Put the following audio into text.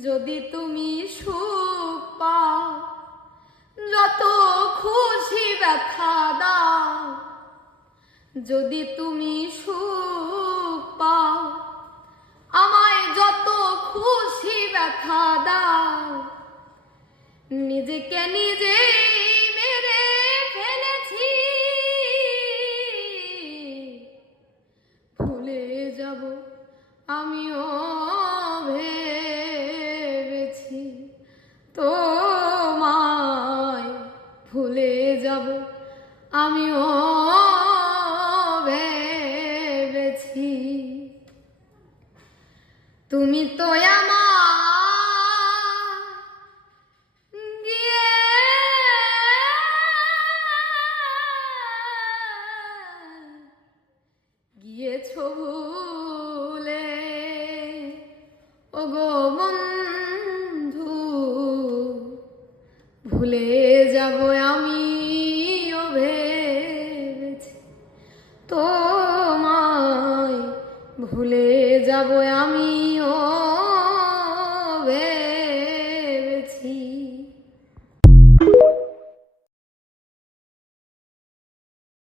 যদি তুমি সুখ পাও, যত খুশি ব্যথা দাও। যদি তুমি সুখ পাও, আমায় যত খুশি ব্যথা দাও। নিজেকে নিজেই মেরে ফেলেছি, ভুলে যাব আমিও ভেবেছি তোমায়, ভুলে যাব আমিও ভেবেছি। তুমি তো গিয়েছো ভুলে, ওগো বন্ধু, ভুলে যাব আমিও ভেবেছি তোমায়, ভুলে যাব আমিও